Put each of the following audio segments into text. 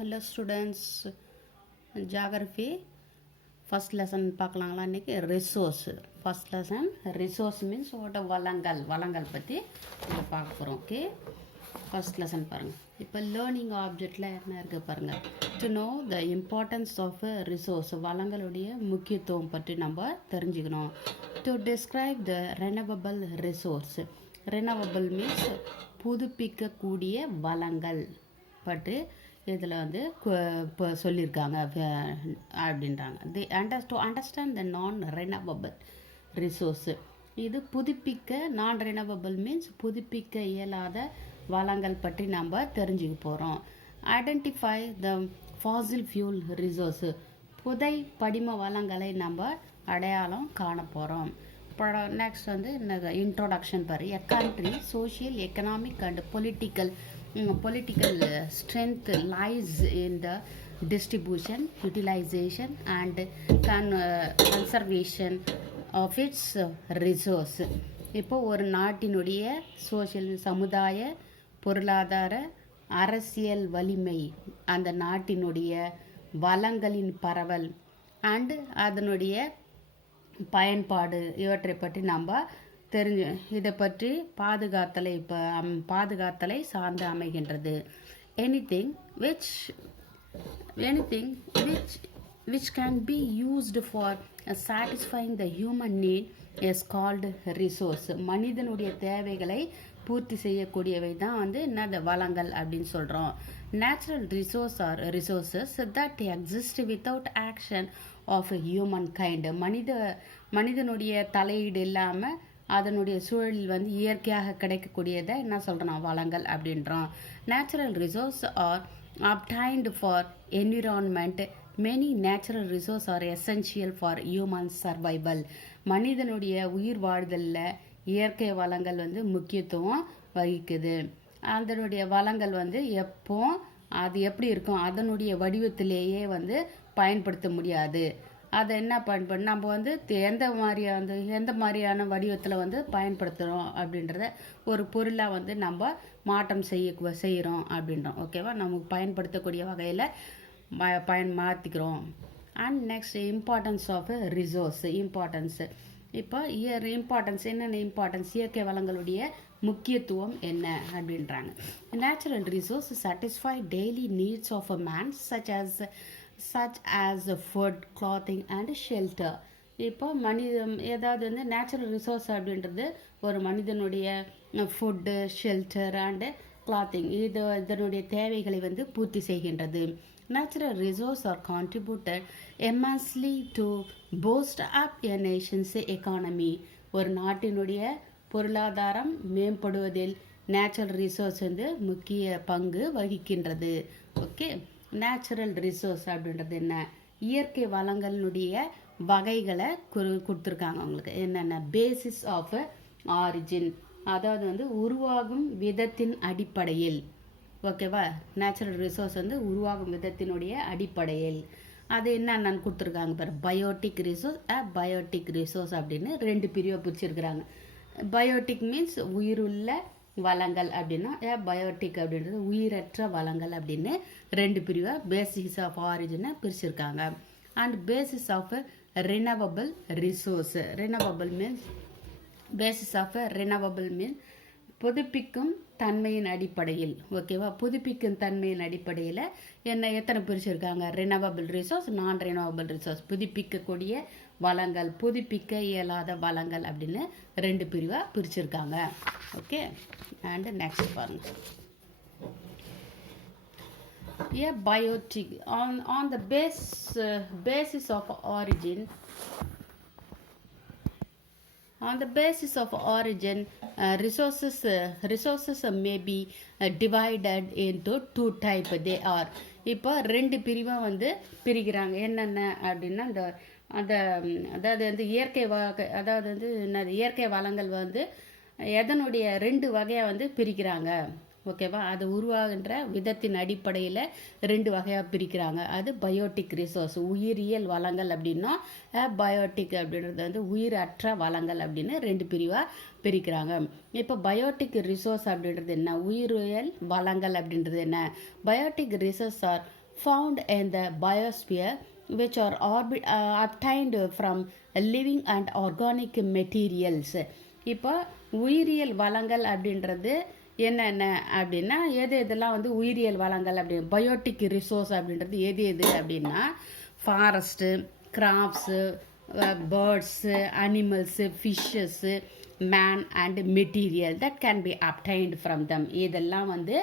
Hello students, geography first lesson பார்க்கலாங்களா இன்னைக்கு resource first lesson resource means what வளங்கள் பற்றி இதை பார்க்க போகிறோம். ஓகே, first lesson பாருங்க. இப்போ லேர்னிங் ஆப்ஜெக்டில் என்ன இருக்குது பாருங்க. To know the importance of resource, வளங்களுடைய முக்கியத்துவம் பற்றி நம்ம தெரிஞ்சுக்கணும். To describe the renewable resource, renewable means புதுப்பிக்கக்கூடிய வளங்கள் பற்றி இதில் வந்து இப்போ சொல்லியிருக்காங்க அப்படின்றாங்க. தி டு அண்டர்ஸ்டாண்ட் த நான் ரெனவபிள் ரிசோர்ஸு, இது புதுப்பிக்க, நான் ரெனவபிள் மீன்ஸ் புதுப்பிக்க இயலாத வளங்கள் பற்றி நம்ம தெரிஞ்சுக்க போகிறோம். Identify the Fazil fuel resource, புதை படிம வளங்களை நம்ம அடையாளம் காண போகிறோம். நெக்ஸ்ட் வந்து இன்ட்ரோடக்ஷன் பாரு. எ country social economic and political strength lies in the distribution, utilization and conservation of its resource. இப்போ ஒரு நாட்டினுடைய சோஷியல், சமுதாய, பொருளாதார, அரசியல் வலிமை, அந்த நாட்டினுடைய வளங்களின் பரவல் அண்டு அதனுடைய பயன்பாடு, இவற்றை பற்றி நம்ம இதை பற்றி பாதுகாத்தலை சார்ந்து அமைகின்றது. Anything which can be used for satisfying the human need is called resource. மனிதனுடைய தேவைகளை பூர்த்தி செய்யக்கூடியவை தான் வந்து என்ன வளங்கள் அப்படின்னு சொல்கிறோம். Natural resources that exist without action of human kind, மனிதனுடைய தலையீடு இல்லாமல் அதனுடைய சூழலில் வந்து இயற்கையாக கிடைக்கக்கூடியதை என்ன சொல்கிறோம், வளங்கள் அப்படின்றோம். Natural resource are obtained for environment. Many natural resource are essential for human survival. மனிதனுடைய உயிர் வாழ்தலில் இயற்கை வளங்கள் வந்து முக்கியத்துவம் வகிக்குது. அதனுடைய வளங்கள் வந்து அது எப்படி இருக்கும், அதனுடைய வடிவத்திலேயே வந்து பயன்படுத்த முடியாது. அதை என்ன நம்ம வந்து எந்த மாதிரியான வடிவத்தில் வந்து பயன்படுத்துகிறோம் அப்படின்றத ஒரு பொருளாக வந்து நம்ம மாற்றம் செய்கிறோம் அப்படின்றோம். ஓகேவா, நமக்கு பயன்படுத்தக்கூடிய வகையில் மாற்றிக்கிறோம். And next importance of resource. இப்போ இம்பார்ட்டன்ஸ் என்னென்ன இம்பார்ட்டன்ஸ், இயற்கை வளங்களுடைய முக்கியத்துவம் என்ன அப்படின்றாங்க. Natural resource satisfy daily needs of a man such as food, clothing and shelter. இப்போ ஏதாவது வந்து நேச்சுரல் ரிசோர்ஸ் அப்படின்றது ஒரு மனிதனுடைய ஃபுட்டு, ஷெல்டர் அண்டு கிளாத்திங், இதனுடைய தேவைகளை வந்து பூர்த்தி செய்கின்றது. Natural resource are contributed immensely to boost up a nation's economy. ஒரு நாட்டினுடைய பொருளாதாரம் மேம்படுவதில் நேச்சுரல் ரிசோர்ஸ் வந்து முக்கிய பங்கு வகிக்கின்றது. ஓகே, நேச்சுரல் ரிசோர்ஸ் அப்படின்றது என்ன, இயற்கை வளங்களுடைய வகைகளை கொடுத்துருக்காங்க உங்களுக்கு. என்னென்ன பேசிஸ் ஆஃப் ஆரிஜின், அதாவது வந்து உருவாகும் விதத்தின் அடிப்படையில். ஓகேவா, நேச்சுரல் ரிசோர்ஸ் வந்து உருவாகும் விதத்தினுடைய அடிப்படையில் அது என்னென்னு கொடுத்துருக்காங்க பாரு. பயோட்டிக் ரிசோர்ஸ் அப்படின்னு ரெண்டு பிரிவாக பிரிச்சிருக்கிறாங்க. பயோட்டிக் மீன்ஸ் உயிருள்ள வளங்கள் அப்படின்னா, பயோட்டிக் அப்படின்றது உயிரற்ற வளங்கள் அப்படின்னு ரெண்டு பிரிவாக பேசிஸ் ஆஃப் ஆரிஜினை பிரிச்சிருக்காங்க. And basis of renewable resource. Basis of renewable means புதுப்பிக்கும் தன்மையின் அடிப்படையில். ஓகேவா, புதுப்பிக்கும் தன்மையின் அடிப்படையில் எத்தனை பிரிச்சிருக்காங்க, renewable resource, non renewable resource, புதுப்பிக்கக்கூடிய வளங்கள், புதுப்பிக்க இயலாத வளங்கள் அப்படின்னு ரெண்டு பிரிவாக பிரிச்சிருக்காங்க. ஓகே, அண்ட் நெக்ஸ்ட் பாருங்க. Biotic on the basis of origin. On the basis of origin, resources may be divided into two types. They are, இப்போ ரெண்டு பிரிவாக வந்து பிரிக்கிறாங்க. என்னென்ன அப்படின்னா, அதாவது வந்து இயற்கை வளங்கள் வந்து எதனுடைய ரெண்டு வகையாக வந்து பிரிக்கிறாங்க. ஓகேவா, அது உருவாகின்ற விதத்தின் அடிப்படையில் ரெண்டு வகையாக பிரிக்கிறாங்க. அது பயோட்டிக் ரிசோர்ஸ், உயிரியல் வளங்கள் அப்படின்னா, பயோட்டிக் அப்படின்றது வந்து உயிரற்ற வளங்கள் அப்படின்னு ரெண்டு பிரிவாக பிரிக்கிறாங்க. இப்போ பயோட்டிக் ரிசோர்ஸ் அப்படின்றது என்ன, உயிரியல் வளங்கள் அப்படின்றது என்ன. Biotic resource are found in the biosphere which are obtained from living and organic materials. இப்போ உயிரியல் வளங்கள் அப்படின்றது என்னென்ன அப்படின்னா எது எதெல்லாம் வந்து உயிரியல் வளங்கள் அப்படி பயோட்டிக் ரிசோர்ஸ் அப்படின்றது எது எது அப்படின்னா forest, crops, birds, animals, fishes, man and material that can be obtained from them. இதெல்லாம் வந்து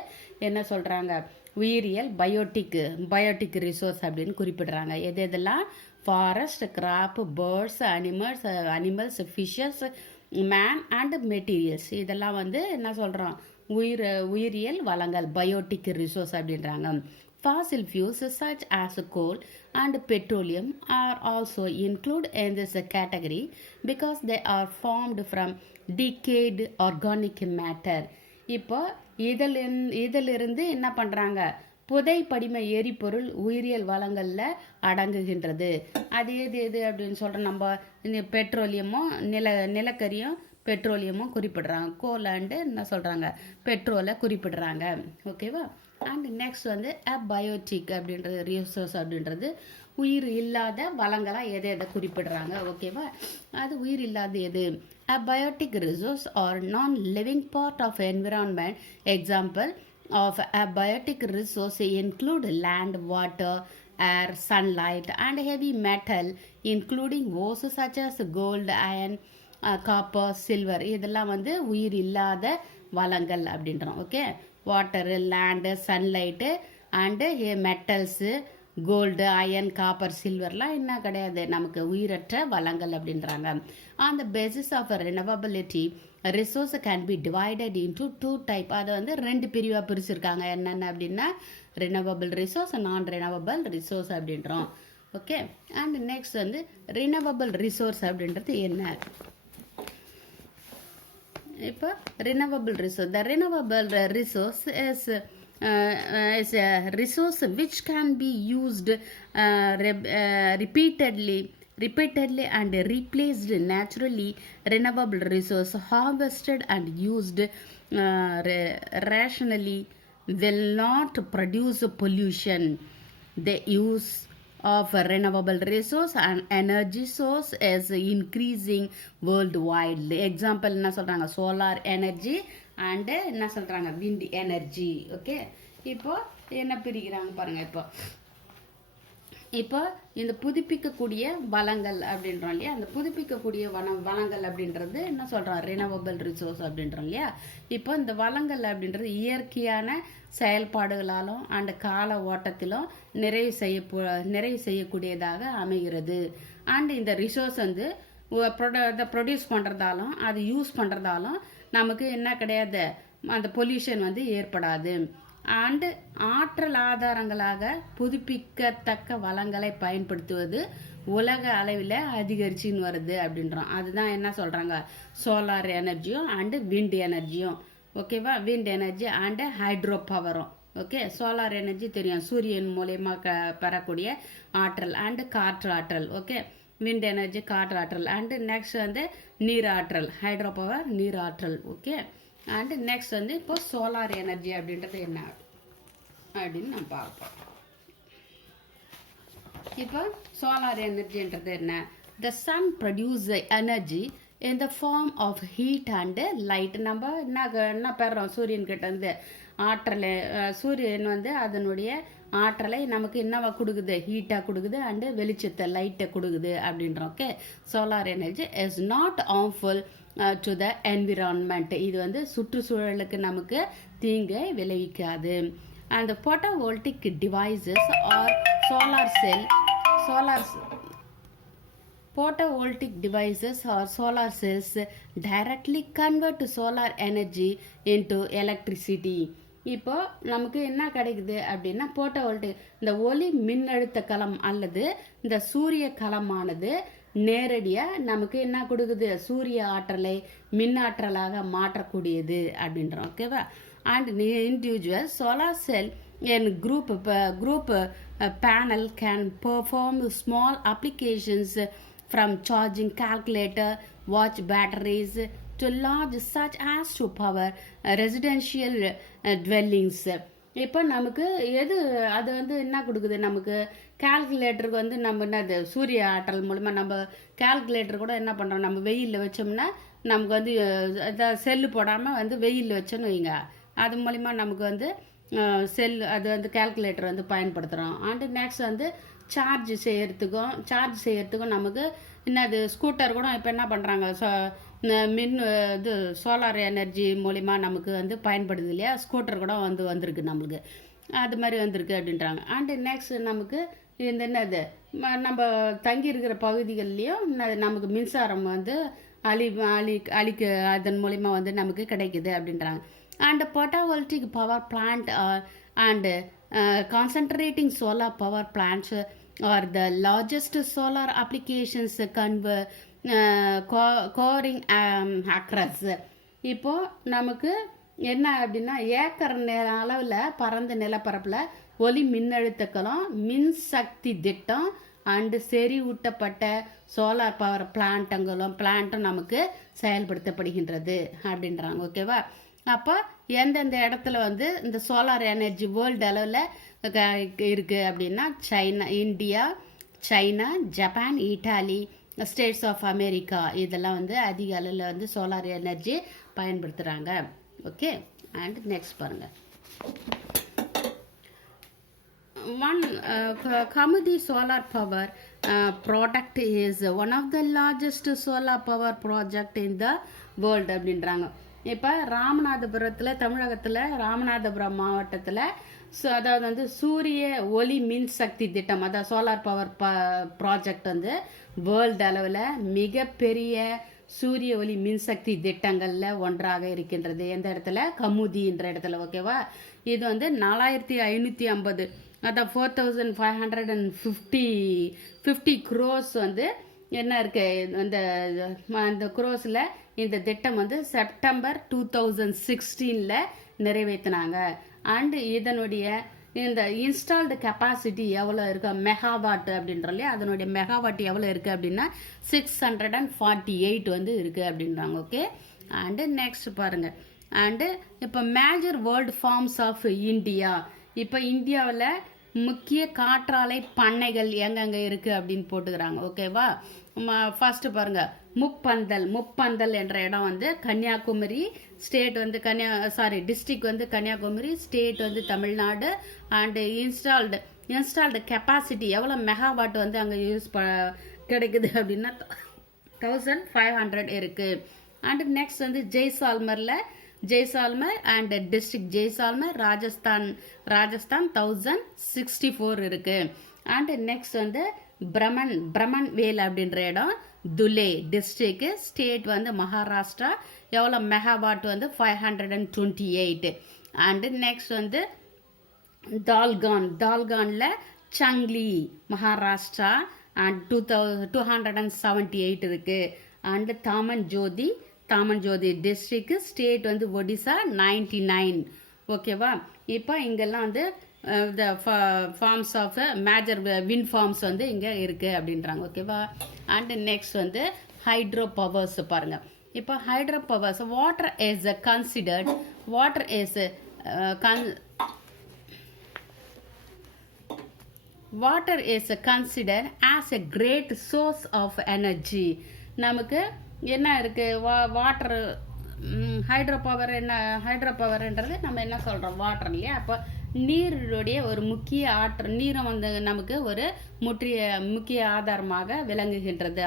என்ன சொல்கிறாங்க, உயிரியல் பயோட்டிக் ரிசோர்ஸ் அப்படின்னு குறிப்பிடுறாங்க. எது எதெல்லாம் forest, crop, birds, animals, fishes, man and materials, இதெல்லாம் வந்து என்ன சொல்கிறோம், உயிரியல் வளங்கள் பயோட்டிக் ரிசோர்ஸ் அப்படின்றாங்க. Fossil fuels such as coal and petroleum are also included in this category because they are formed from decayed organic matter. இப்போ இதிலிருந்து என்ன பண்ணுறாங்க, புதை படிம எரிபொருள் உயிரியல் வளங்களில் அடங்குகின்றது. அது எது அப்படின்னு சொல்கிறோம். நம்ம பெட்ரோலியமும் நிலக்கரியும் பெட்ரோலியமும் குறிப்பிடுறாங்க. கோல் அண்டு என்ன சொல்கிறாங்க, பெட்ரோலை குறிப்பிடுறாங்க. ஓகேவா. அண்ட் நெக்ஸ்ட் வந்து அபயோட்டிக் அப்படின்றது ரிசோர்ஸ் அப்படின்றது உயிர் இல்லாத வளங்களாக எதை குறிப்பிடுறாங்க. ஓகேவா. அது உயிர் இல்லாத எது, abiotic resource are non living part of environment. Example of abiotic resource include land, water, air, sunlight and heavy metal including ores such as gold, iron, copper, silver. இதெல்லாம் வந்து உயிர் இல்லாத வளங்கள் அப்படின்றோம். Okay. Water, land, sunlight and metals, gold, iron, copper, சில்வர்லாம் என்ன கிடையாது, நமக்கு உயிரற்ற வளங்கள் அப்படின்றாங்க. On the basis of renewability resource can be divided into 2 type. அதை வந்து 2 பிரிவாக பிரிச்சிருக்காங்க. என்னென்ன அப்படின்னா renewable resource, non renewable resource அப்படின்றோம். ஓகே. அண்ட் நெக்ஸ்ட் வந்து ரினவபிள் ரிசோர்ஸ் அப்படின்றது என்ன. இப்போ renewable resource, the renewable resource is a resource which can be used repeatedly and replaced naturally. Renewable resource harvested and used rationally will not produce pollution. The use of a renewable resource and energy source is increasing worldwide. Example என்ன சொல்றாங்க, solar energy and என்ன சொல்கிறாங்க, wind energy. Okay. இப்போ என்ன பிரிக்கிறாங்க பாருங்கள். இப்போ இந்த புதுப்பிக்கக்கூடிய வளங்கள் அப்படின்றோம் இல்லையா, அந்த புதுப்பிக்கக்கூடிய வளங்கள் அப்படின்றது என்ன சொல்கிறோம், ரினவபிள் ரிசோர்ஸ் அப்படின்றோம் இல்லையா. இப்போ இந்த வளங்கள் அப்படின்றது இயற்கையான செயல்பாடுகளாலும் அண்ட் கால ஓட்டத்திலும் நிறைவு செய்யக்கூடியதாக அமைகிறது. அண்ட் இந்த ரிசோர்ஸ் வந்து ப்ரொடியூஸ் பண்ணுறதாலும் அது யூஸ் பண்ணுறதாலும் நமக்கு என்ன கிடையாது, அந்த பொல்யூஷன் வந்து ஏற்படாது. அண்டு ஆற்றல் ஆதாரங்களாக புதுப்பிக்கத்தக்க வளங்களை பயன்படுத்துவது உலக அளவில் அதிகரிச்சின்னு வருது அப்படின்றோம். அதுதான் என்ன சொல்கிறாங்க, சோலார் எனர்ஜியும் அண்டு விண்ட் எனர்ஜியும். ஓகேவா. விண்ட் எனர்ஜி அண்டு ஹைட்ரோ பவரும். ஓகே. சோலார் எனர்ஜி தெரியும், சூரியன் மூலயமா பெறக்கூடிய ஆற்றல் அண்டு காற்று ஆற்றல். ஓகே. விண்ட் எனர்ஜி காற்று ஆற்றல். அண்டு நெக்ஸ்ட் வந்து நீர் ஆற்றல், ஹைட்ரோ பவர் நீர் ஆற்றல். ஓகே. அண்டு நெக்ஸ்ட் வந்து இப்போ சோலார் எனர்ஜி அப்படின்றது என்ன அப்படின்னு நம்ம பார்ப்போம். இப்போ சோலார் எனர்ஜின்றது என்ன, the sun produce energy in the form of heat and light. நம்ம என்ன பெறோம், சூரியன்கிட்டேருந்து ஆற்றலை. சூரியன் வந்து அதனுடைய ஆற்றலை நமக்கு என்னவா கொடுக்குது, ஹீட்டாக கொடுக்குது அண்டு வெளிச்சத்தை லைட்டை கொடுக்குது அப்படின்றோம். Okay. Solar energy is not harmful to the environment. இது வந்து சுற்றுச்சூழலுக்கு நமக்கு தீங்கை விளைவிக்காது. And photovoltaic devices are photovoltaic devices or solar cells directly convert solar energy into electricity. இப்போ நமக்கு என்ன கிடைக்குது அப்படின்னா போட்டோவோல்டிக், இந்த ஒளி மின்னழுத்த களம் அல்லது இந்த சூரிய களமானது நேரடியாக நமக்கு என்ன கொடுக்குது, சூரிய ஆற்றலை மின்னாற்றலாக மாற்றக்கூடியது அப்படின்றோம். ஓகேவா. And individual solar cell in group panel can perform small applications from charging calculator, watch batteries to large such as to power residential dwellings. இப்போ நமக்கு எது அது வந்து என்ன கொடுக்குது நமக்கு கால்குலேட்டருக்கு வந்து நம்ம என்னது சூரிய ஆற்றல் மூலமா நம்ம கால்குலேட்டர் கூட என்ன பண்ணுறோம் நம்ம வெயிலில் வச்சோம்னா நமக்கு வந்து செல்லு போடாமல் வந்து வெயிலில் வச்சோன்னு வைங்க அது மூலிமா நமக்கு வந்து செல் அது வந்து கால்குலேட்டர் வந்து பயன்படுத்துகிறோம். அண்டு நெக்ஸ்ட் வந்து சார்ஜ் செய்யறதுக்கும் நமக்கு என்னது ஸ்கூட்டர் கூட இப்போ என்ன பண்ணுறாங்க மின் இது சோலார் எனர்ஜி மூலிமா நமக்கு வந்து பயன்படுது இல்லையா, ஸ்கூட்டர் கூட வந்து வந்திருக்கு நம்மளுக்கு, அது மாதிரி வந்திருக்கு அப்படின்றாங்க. அண்டு நெக்ஸ்ட் நமக்கு இந்த என்னது நம்ம தங்கி இருக்கிற பகுதிகள்லேயும் நமக்கு மின்சாரம் வந்து அழிக்க அதன் மூலிமா வந்து நமக்கு கிடைக்குது அப்படின்றாங்க. And photovoltaic power plant and concentrating solar power plants are the largest solar applications covering across. இப்போ நமக்கு என்ன அப்படின்னா ஏக்கர் அளவில் பரந்த நிலப்பரப்பில் ஒளி மின்னழுத்தங்களும் மின்சக்தி திட்டம் அண்டு செறிவூட்டப்பட்ட சோலார் பவர் பிளான்ட்டும் நமக்கு செயல்படுத்தப்படுகின்றது அப்படின்றாங்க. ஓகேவா? அப்போ எந்தெந்த இடத்துல வந்து இந்த சோலார் எனர்ஜி வேர்ல்டு அளவில் இருக்குது அப்படின்னா India, China, Japan, Italy, States of America இதெல்லாம் வந்து அதிக அளவில் வந்து சோலார் எனர்ஜி பயன்படுத்துகிறாங்க. ஓகே, அண்ட் நெக்ஸ்ட் பாருங்கள். One Kamudi solar power product is one of the largest solar power project in the world அப்படின்றாங்க. இப்போ ராமநாதபுரத்தில் தமிழகத்தில் ராமநாதபுரம் மாவட்டத்தில் அதாவது வந்து சூரிய ஒளி மின்சக்தி திட்டம் அதாவது சோலார் பவர் ப்ராஜெக்ட் வந்து வேர்ல்டு அளவில் மிகப்பெரிய சூரிய ஒளி மின்சக்தி திட்டங்களில் ஒன்றாக இருக்கின்றது. எந்த இடத்துல? கமுதின்ற இடத்துல. ஓகேவா? இது வந்து 4550 அதான் 4550 crores வந்து என்ன இருக்கு அந்த குரோஸில் இந்த திட்டம் வந்து செப்டம்பர் 2016 நிறைவேற்றினாங்க. அண்டு இதனுடைய இந்த இன்ஸ்டால்டு கெப்பாசிட்டி எவ்வளோ இருக்கு மெகாவாட் அப்படின்ற இல்லையா, அதனுடைய மெகாவாட் எவ்வளோ இருக்குது அப்படின்னா 648 வந்து இருக்குது அப்படின்றாங்க. ஓகே, அண்டு நெக்ஸ்ட் பாருங்கள். அண்டு இப்போ major world farms of India, இப்போ இந்தியாவில் முக்கிய காற்றாலை பண்ணைகள் எங்கெங்கே இருக்குது அப்படின்னு போட்டுக்கிறாங்க. ஓகேவா? ஃபர்ஸ்ட் பாருங்கள், முப்பந்தல் என்ற இடம் வந்து கன்னியாகுமரி ஸ்டேட் வந்து டிஸ்ட்ரிக்ட் வந்து கன்னியாகுமரி, ஸ்டேட் வந்து தமிழ்நாடு. அண்டு இன்ஸ்டால்டு கெப்பாசிட்டி எவ்வளோ மெகாவாட் வந்து அங்கே கிடைக்குது அப்படின்னா 1500 இருக்குது. அண்டு நெக்ஸ்ட் வந்து ஜெய்சால்மர் அண்ட் டிஸ்ட்ரிக்ட் ஜெய்சால்மர் ராஜஸ்தான் 1064 இருக்கு. அண்ட் நெக்ஸ்ட் வந்து பிரமன் வேல் அப்படின்ற இடம் துலே டிஸ்ட்ரிக்ட், ஸ்டேட் வந்து மகாராஷ்டிரா, எவ்வளோ மெகாவாட் வந்து 528. அண்டு நெக்ஸ்ட் வந்து தால்கானில் சங்லி மகாராஷ்டிரா அண்ட் 278 இருக்கு. அண்டு தாமன் ஜோதி டிஸ்ட்ரிக்ட், ஸ்டேட் வந்து ஒடிசா 99. ஓகேவா? இப்போ இங்கெல்லாம் வந்து the farms of major wind farms வந்து இங்கே இருக்குது அப்படின்றாங்க. ஓகேவா? அண்டு நெக்ஸ்ட் வந்து ஹைட்ரோ பவர்ஸ் பாருங்கள். இப்போ hydro powers water is considered as a great source of energy. நமக்கு என்ன இருக்குது வாட்டர் ஹைட்ரோ பவர்ன்றது நம்ம என்ன சொல்கிறோம் வாட்டர் இல்லையா. அப்போ நீருடைய ஒரு முக்கிய நீரும் வந்து நமக்கு ஒரு முக்கிய ஆதாரமாக விளங்குகின்றது.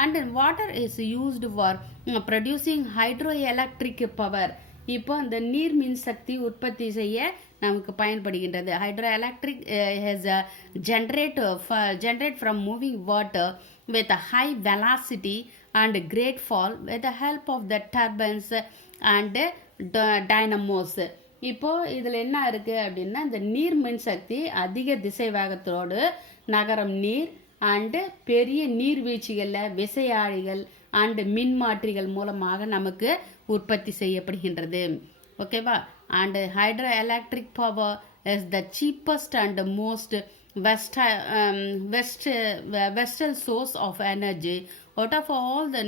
And water is used for producing hydro electric power. இப்போ இந்த நீர் மின்சக்தி உற்பத்தி செய்ய நமக்கு பயன்படுகின்றது. Hydro electric generate from moving water with a high velocity and great fall with the help of the turbines and dynamos. இப்போ இதில் என்ன இருக்குது அப்படின்னா இந்த நீர் மின்சக்தி அதிக திசை வேகத்தோடு நகரம் நீர் அண்டு பெரிய நீர்வீழ்ச்சிகளில் விசையாழிகள் அண்டு மின்மாற்றிகள் மூலமாக நமக்கு உற்பத்தி செய்யப்படுகின்றது. ஓகேவா? And hydro electric power is the cheapest and most western source of energy out of all the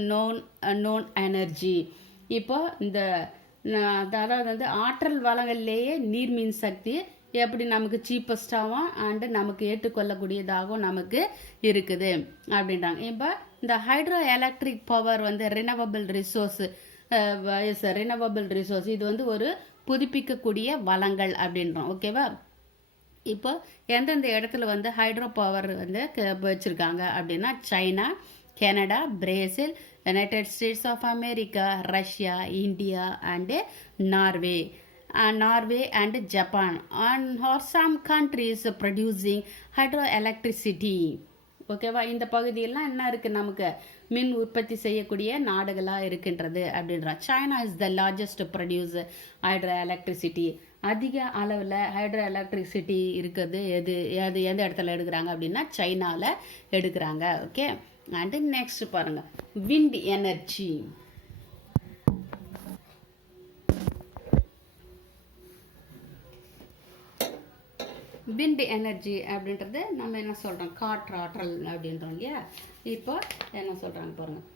known energy. இப்போ இந்த அதாவது வந்து ஆற்றல் வளங்கள்லேயே நீர் மின் சக்தி எப்படி நமக்கு சீப்பஸ்டாகவும் அண்டு நமக்கு ஏற்றுக்கொள்ளக்கூடியதாகவும் நமக்கு இருக்குது அப்படின்றாங்க. இப்போ இந்த ஹைட்ரோ எலக்ட்ரிக் பவர் வந்து ரினவபிள் ரிசோர்ஸ் இது வந்து ஒரு புதுப்பிக்கக்கூடிய வளங்கள் அப்படின்றோம். ஓகேவா? இப்போ எந்தெந்த இடத்துல வந்து ஹைட்ரோ பவர் வந்து வச்சுருக்காங்க அப்படின்னா China, Canada, Brazil, United States of America, Russia, India and Norway and Japan or some countries producing hydroelectricity. ஓகேவா? இந்த பகுதியெல்லாம் என்ன இருக்குது, நமக்கு மின் உற்பத்தி செய்யக்கூடிய நாடுகளாக இருக்கின்றது அப்படின்றா. China is the largest producer hydro electricity. அதிக அளவில் ஹைட்ரோ எலக்ட்ரிசிட்டி இருக்கிறது எந்த இடத்துல எடுக்கிறாங்க அப்படின்னா சைனாவில் எடுக்கிறாங்க. ஓகே. அண்டு நெக்ஸ்ட் பாருங்கள், விண்ட் எனர்ஜி. விண்ட் எனர்ஜி அப்படின்றது நம்ம என்ன சொல்கிறோம், காற்றாற்றல் அப்படின்றோம் இல்லையா? இப்போ என்ன சொல்கிறாங்க பாருங்கள்.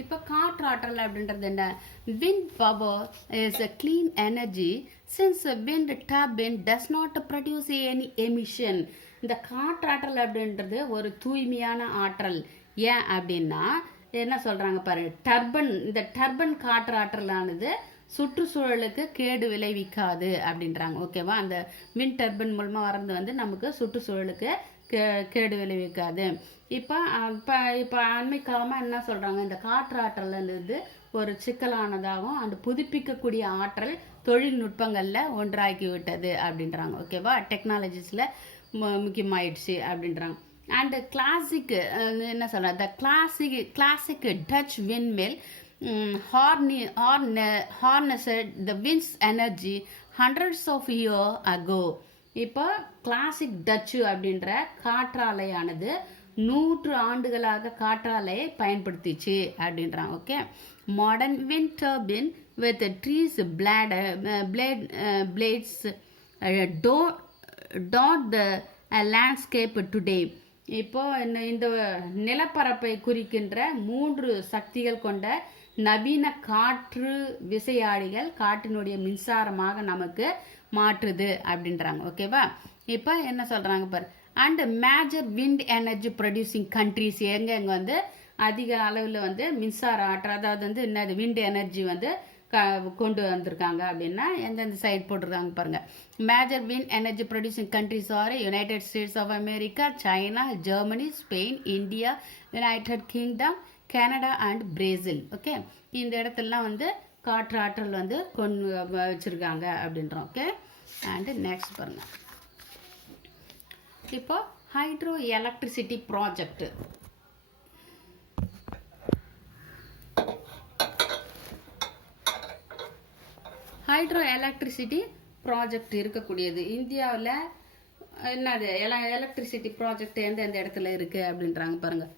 இப்போ காற்றாற்றல் அப்படின்றது என்ன? Wind power is a clean energy since a wind turbine does not produce any emission. இந்த காற்றாற்றல் அப்படின்றது ஒரு தூய்மையான ஆற்றல். ஏன் அப்படின்னா என்ன சொல்கிறாங்க பாருங்க, இந்த டர்பன் காற்றாற்றலானது சுற்றுச்சூழலுக்கு கேடு விளைவிக்காது அப்படின்றாங்க. ஓகேவா? அந்த விண்ட் டர்பன் மூலமாக வரது வந்து நமக்கு சுற்றுச்சூழலுக்கு கேடு விளைவிக்காது. இப்போ அண்மை காலமாக என்ன சொல்கிறாங்க, இந்த காற்றாற்றல்ன்றது ஒரு சிக்கலானதாகவும் அந்த புதுப்பிக்கக்கூடிய ஆற்றல் தொழில்நுட்பங்களில் ஒன்றாக்கி விட்டது அப்படின்றாங்க. ஓகேவா? டெக்னாலஜிஸில் முக்கியமாயிடுச்சு அப்படின்றாங்க. அண்டு கிளாசிக் என்ன சொல்கிறாங்க, த classic touch விண்மில் harnessed the wind's energy hundreds of years ago. இப்போ கிளாசிக் டச்சு அப்படின்ற காற்றாலையானது 100 ஆண்டுகளாக காற்றாலையை பயன்படுத்திச்சு அப்படின்றாங்க. Okay. Modern wind turbine with trees blades dot the landscape today. இப்போ இந்த நிலப்பரப்பை குறிக்கின்ற 3 சக்திகள் கொண்ட நவீன காற்று விசையாழிகள் காற்றினுடைய மின்சாரமாக நமக்கு மாற்றுது அப்படின்றாங்க. ஓகேவா? இப்போ என்ன சொல்கிறாங்க பாரு, and major wind energy producing countries எங்கே வந்து அதிக அளவில் வந்து மின்சார ஆற்றல், அதாவது வந்து என்னது விண்ட் எனர்ஜி வந்து கொண்டு வந்திருக்காங்க அப்படின்னா எந்தெந்த சைட் போட்டிருக்காங்க பாருங்கள். Major wind energy producing countries are United States of America, China, Germany, Spain, India, United Kingdom, Canada and Brazil. Okay. இந்த இடத்துலலாம் வந்து காற்று ஆற்றல் வந்து கொண்டு வச்சுருக்காங்க அப்படின்றோம். ஓகே. அண்டு நெக்ஸ்ட் பாருங்கள், இப்போ hydro electricity project. Hydro electricity project இருக்கக்கூடியது இந்தியாவில் என்னது எலக்ட்ரிசிட்டி ப்ராஜெக்ட் எந்த இடத்துல இருக்குது அப்படின்றாங்க பாருங்கள்.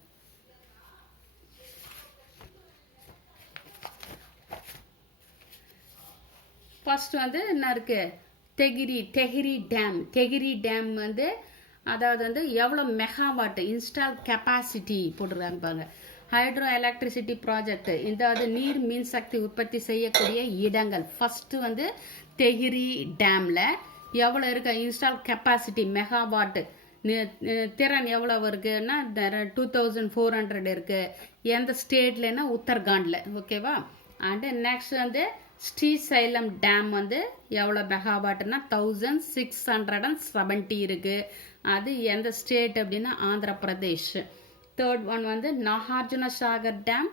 ஃபர்ஸ்ட் வந்து என்ன இருக்குது, டெஹிரி டேம் வந்து அதாவது வந்து எவ்வளோ மெகாவாட் இன்ஸ்டால் கெப்பாசிட்டி போட்டிருக்காங்க பாருங்க. ஹைட்ரோ எலக்ட்ரிசிட்டி ப்ராஜெக்ட், இதாவது நீர் மின் சக்தி உற்பத்தி செய்யக்கூடிய இடங்கள். ஃபஸ்ட்டு வந்து டெஹிரி டேமில் எவ்வளோ இருக்கு இன்ஸ்டால் கெப்பாசிட்டி மெகாவாட் திறன் எவ்வளோ இருக்குன்னா 2400 இருக்குது. எந்த ஸ்டேட்லன்னா உத்தரகாண்டில். ஓகேவா? அண்டு நெக்ஸ்ட் வந்து ஸ்ரீசைலம் டேம் வந்து எவ்வளோ மெகாவாட்னா 1670 இருக்குது. அது எந்த ஸ்டேட் அப்படின்னா ஆந்திர பிரதேஷ். தேர்ட் ஒன் வந்து Nagarjuna Sagar dam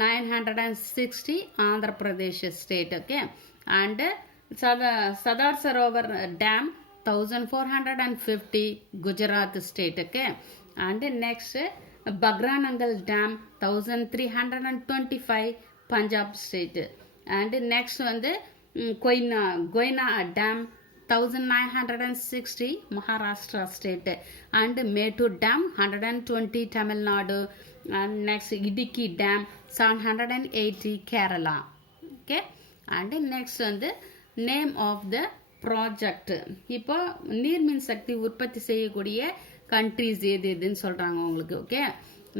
960 Andhra Pradesh state. Okay. And Sardar Sarovar dam 1450 Gujarat state. Okay. And next Bhakra Nangal dam 1325 Punjab state. And next வந்து Koyna dam 1960 Maharashtra state. And Mettur dam 120 Tamil Nadu. And next Idukki dam 780 Kerala. Okay. And next வந்து நேம் ஆஃப் த ப்ராஜெக்ட். இப்போ நீர்மின் சக்தி உற்பத்தி செய்யக்கூடிய கண்ட்ரிஸ் எதுன்னு சொல்கிறாங்க உங்களுக்கு. Okay.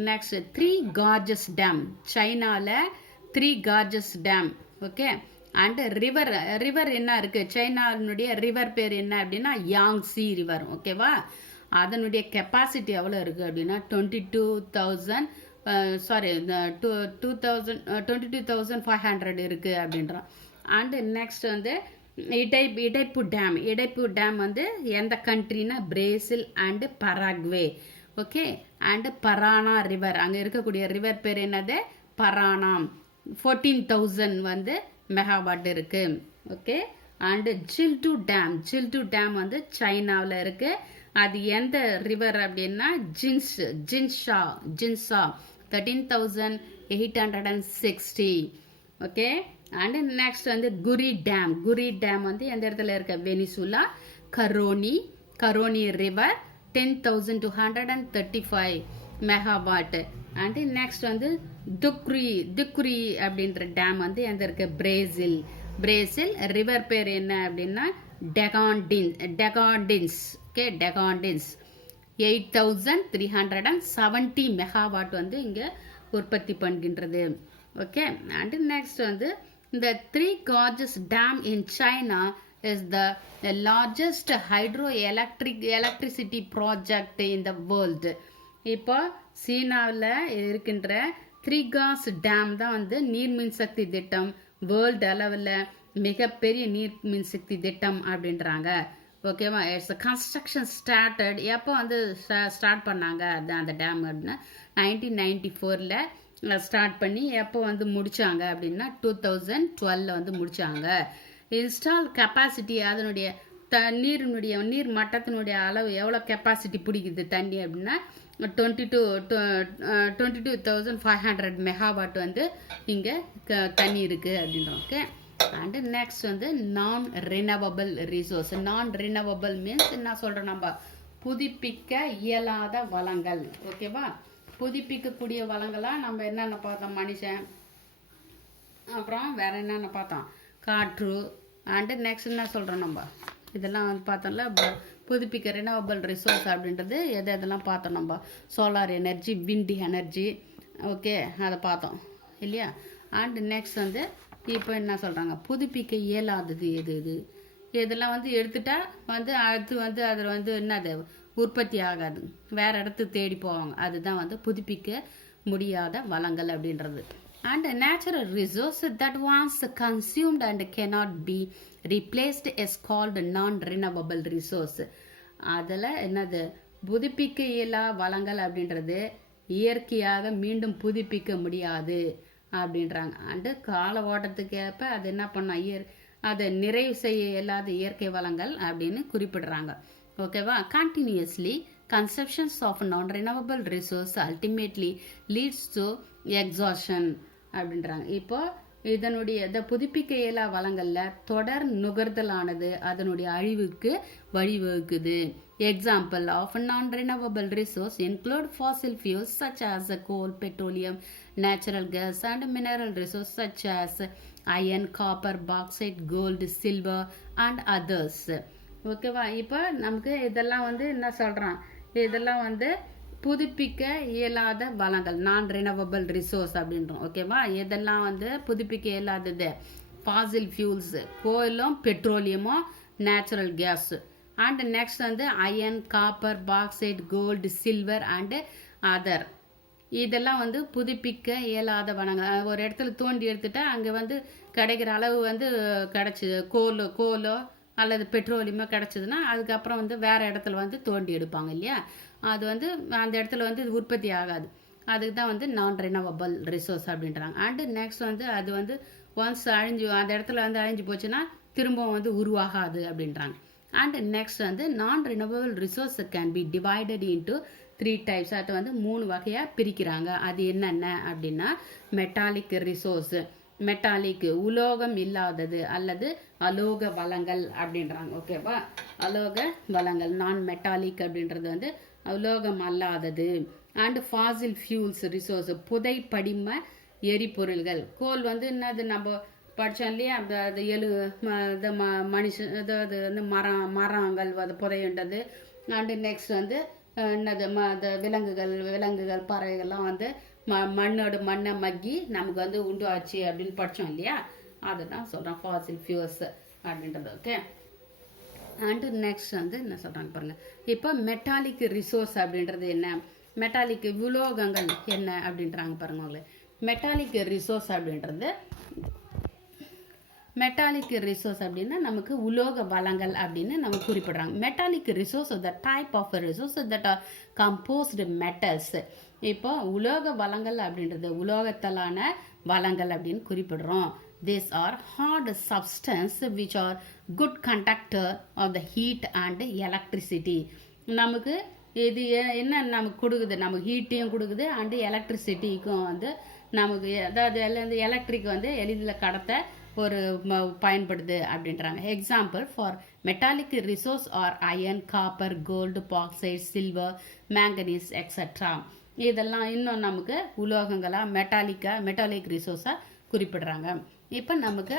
Next three Gorges dam, சைனாவில் three Gorges Dam. Okay. And river என்ன இருக்கு, சைனாவினுடைய ரிவர் பேர் என்ன அப்படின்னா யாங்ஸி ரிவர். ஓகேவா. அதனுடைய கெப்பாசிட்டி எவ்வளோ இருக்குது அப்படின்னா 22,500 இருக்குது அப்படின்றோம். அண்டு நெக்ஸ்ட் வந்து இடைப்பு டேம் வந்து எந்த கண்ட்ரினா Brazil and Paraguay. Okay. And Parana river, அங்கே இருக்கக்கூடிய ரிவர் பேர் என்னது பரானா. 14,000 வந்து மெகாவாட் இருக்கு. ஓகே. அண்டு ஜில்டு டேம் வந்து சைனாவில் இருக்கு. அது எந்த ரிவர் அப்படின்னா ஜின்ஷா 13,860. ஓகே. அண்ட் நெக்ஸ்ட் வந்து குரி டேம் வந்து எந்த இடத்துல இருக்க, Venezuela. Caroni river 10,235 megawatt. And next வந்து துக்ரி அப்படின்ற டேம் வந்து எந்த இருக்கு, பிரேசில். ரிவர் பேர் என்ன அப்படின்னா டெகாண்டின்ஸ். ஓகே. டெகாண்டின்ஸ் 8,370 மெகாவாட் வந்து இங்கே உற்பத்தி பண்ணுகின்றது. ஓகே. அண்ட் நெக்ஸ்ட் வந்து இந்த Three Gorges Dam in China is the largest electricity project in the world. இப்போ சீனாவில் இருக்கின்ற த்ரீகாஸ் டேம் தான் வந்து நீர்மின் சக்தி திட்டம், வேர்ல்டு அளவில் மிகப்பெரிய நீர்மின் சக்தி திட்டம் அப்படின்றாங்க. ஓகேவா. இட்ஸ் கன்ஸ்ட்ரக்ஷன் ஸ்டார்டட், எப்போ வந்து ஸ்டார்ட் பண்ணாங்க அந்த டேம் அப்படின்னா 1994 ஸ்டார்ட் பண்ணி எப்போ வந்து முடிச்சாங்க அப்படின்னா 2012 வந்து முடிச்சாங்க. இன்ஸ்டால் கெப்பாசிட்டி, அதனுடைய நீர் மட்டத்தினுடைய அளவு எவ்வளோ கெப்பாசிட்டி பிடிக்குது தண்ணி அப்படின்னா 22,500 மெகாவாட் வந்து இங்கே தண்ணி இருக்குது அப்படின்றோம். ஓகே. அண்டு நெக்ஸ்ட் வந்து non renewable resource. Non ரினவபிள் means என்ன சொல்கிறோம், நம்ம புதுப்பிக்க இயலாத வளங்கள். ஓகேவா. புதுப்பிக்கக்கூடிய வளங்களாக நம்ம என்னென்ன பார்த்தோம், மனுஷன், அப்புறம் வேறு என்னென்ன பார்த்தோம், காற்று. அண்டு நெக்ஸ்ட் என்ன சொல்கிறோம், நம்ம இதெல்லாம் வந்து பார்த்தோம்ல, புதுப்பிக்க ரினவபிள் ரிசோர்ஸ் அப்படின்றது எதெல்லாம் பார்த்தோம் நம்ம, solar energy, wind energy. Okay. அதை பார்த்தோம் இல்லையா. அண்டு நெக்ஸ்ட் வந்து இப்போ என்ன சொல்கிறாங்க, புதுப்பிக்க இயலாதது எது இதெல்லாம் வந்து எடுத்துட்டா வந்து அடுத்து வந்து அதில் வந்து என்னது உற்பத்தி ஆகாது, வேறு இடத்துக்கு தேடி போவாங்க. அதுதான் வந்து புதுப்பிக்க முடியாத வளங்கள் அப்படின்றது. And natural resource that once consumed and cannot be replaced is called non-renewable resource. அதில் என்னது புதுப்பிக்க இயலா வளங்கள் அப்படின்றது இயற்கையாக மீண்டும் புதுப்பிக்க முடியாது அப்படின்றாங்க. அண்டு கால ஓட்டத்துக்கு ஏற்ப அது என்ன பண்ண அதை நிறைவு செய்ய இயலாத இயற்கை வளங்கள் அப்படின்னு குறிப்பிடுறாங்க. ஓகேவா. Continuously consumptions of non renewable resource ultimately leads to exhaustion அப்படின்றாங்க. இப்போ இதனுடைய புதுப்பிக்க இயலா வளங்களில் தொடர் நுகர்தலானது அதனுடைய அழிவுக்கு வழிவகுக்குது. Example of non renewable resource include fossil fuels such as coal, petroleum, natural gas and mineral resource such as iron, copper, bauxite, gold, silver and others. ஓகேவா. இப்போ நமக்கு இதெல்லாம் வந்து என்ன சொல்கிறான், இதெல்லாம் வந்து புதுப்பிக்க இயலாத வளங்கள், நான் ரினவபிள் ரிசோர்ஸ் அப்படின்றோம். ஓகேவா. இதெல்லாம் வந்து புதுப்பிக்க இயலாதது ஃபாசில் ஃபியூல்ஸ், கோயிலும் பெட்ரோலியமும் நேச்சுரல் கேஸ். அண்ட் நெக்ஸ்ட் வந்து iron, copper, bauxite, gold, silver and other. இதெல்லாம் வந்து புதுப்பிக்க இயலாத வளங்கள். ஒரு இடத்துல தோண்டி எடுத்துட்டா அங்கே வந்து கிடைக்கிற அளவு வந்து கிடச்சிது, கோலோ அல்லது பெட்ரோலியமோ கிடச்சிதுன்னா அதுக்கப்புறம் வந்து வேறு இடத்துல வந்து தோண்டி எடுப்பாங்க இல்லையா. அது வந்து அந்த இடத்துல வந்து உற்பத்தி ஆகாது. அதுக்கு தான் வந்து நான் ரினவபிள் ரிசோர்ஸ் அப்படின்றாங்க. அண்டு நெக்ஸ்ட் வந்து அது வந்து ஒன்ஸ் அந்த இடத்துல வந்து அழிஞ்சு போச்சுன்னா திரும்பவும் வந்து உருவாகாது அப்படின்றாங்க. அண்டு நெக்ஸ்ட் வந்து non renewable resource can be divided into 3 types. அதை வந்து 3 வகையாக பிரிக்கிறாங்க. அது என்னென்ன அப்படின்னா மெட்டாலிக் ரிசோர்ஸ், மெட்டாலிக் உலோகம் இல்லாதது அல்லது அலோக வளங்கள் அப்படின்றாங்க. ஓகேவா. அலோக வளங்கள் நான் மெட்டாலிக் அப்படின்றது வந்து உலோகம் அல்லாதது. அண்ட் ஃபாசில் ஃபியூல்ஸ் ரிசோர்ஸ் புதை படிம எரிபொருள்கள். கோல் வந்து என்னது நம்ம படித்தோம் இல்லையா, அது மனுஷன் அதாவது வந்து மரங்கள் அது புதையுண்டது. அண்டு நெக்ஸ்ட் வந்து என்னது அந்த விலங்குகள் பறவைகள்லாம் வந்து மண்ணை மக்கி நமக்கு வந்து உண்டாச்சு அப்படின்னு படித்தோம் இல்லையா, அதுதான் சொல்கிறேன் ஃபாசில் ஃபியூல்ஸ் அப்படின்றது. ஓகே. அண்டு நெக்ஸ்ட் வந்து என்ன சொல்கிறாங்க பாருங்கள். இப்போ மெட்டாலிக் ரிசோர்ஸ் அப்படின்றது என்ன, மெட்டாலிக் உலோகங்கள் என்ன அப்படின்றாங்க பாருங்க உங்களுக்கு. மெட்டாலிக் ரிசோர்ஸ் அப்படின்றது அப்படின்னா நமக்கு உலோக வளங்கள் அப்படின்னு நம்ம குறிப்பிடுறாங்க. Metallic resource the type of resource that are composed metals. இப்போ உலோக வளங்கள் அப்படின்றது உலோகத்தாலான வளங்கள் அப்படின்னு குறிப்பிடுறோம். These are hard substance which are good conductor of the heat and electricity. நமக்கு இது என்ன நமக்கு கொடுக்குது, நமக்கு ஹீட்டையும் கொடுக்குது அண்டு எலக்ட்ரிசிட்டிக்கும் வந்து நமக்கு அதாவது இந்த எலக்ட்ரிக் வந்து எளிதில் கடத்த ஒரு பயன்படுது அப்படின்றாங்க. Example for metallic resource are iron, copper, gold, bauxite, silver, manganese etcetera. இதெல்லாம் இன்னும் நமக்கு உலோகங்களாக மெட்டாலிக் ரிசோர்ஸாக குறிப்பிடுறாங்க. இப்போ நமக்கு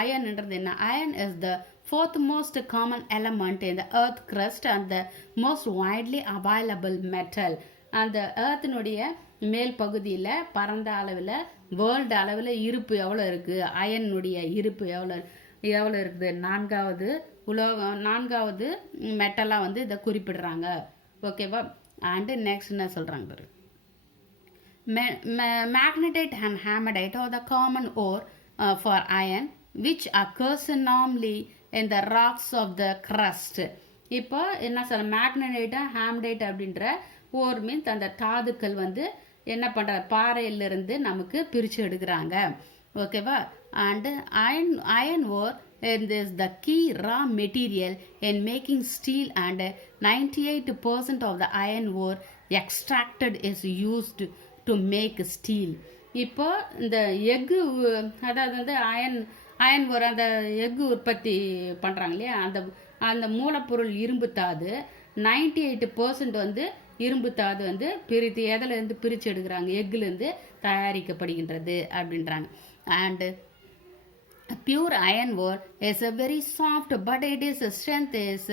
அயன்ன்றது என்ன, iron is the fourth most common element in the earth crust and the most widely available metal. அந்த earthனுடைய மேல் பகுதியில் பரந்த அளவில் வேர்ல்டு அளவில் இருப்பு எவ்வளோ இருக்குது, அயனுடைய இருப்பு எவ்வளோ இருக்குது, நான்காவது மெட்டலாக வந்து இதை குறிப்பிடுறாங்க. ஓகேவா. அண்டு நெக்ஸ்ட் என்ன சொல்கிறாங்க பாரு. Magnetite and hamadite are the common ore for iron which occurs normally in the rocks of the crust. இப்போ என்ன சொல்ல, மேக்னடைட் ஹாமடைட் அப்படின்ற ஓர் மீன்ஸ் அந்த தாதுக்கள் வந்து என்ன பண்ணுற பாறையிலிருந்து நமக்கு பிரித்து எடுக்கிறாங்க. ஓகேவா. And iron ore is the key raw material in making steel and 98% of the iron ore extracted is used to make steel. இப்போ இந்த எஃகு அதாவது வந்து அயன் ஒரு அந்த எஃகு உற்பத்தி பண்ணுறாங்க இல்லையா, அந்த மூலப்பொருள் இரும்பு தாது 98% வந்து இரும்பு தாது வந்து எதிலேருந்து பிரித்து எடுக்கிறாங்க, எஃகுலேருந்து தயாரிக்கப்படுகின்றது அப்படின்றாங்க. And pure iron ore is a very soft but its strength is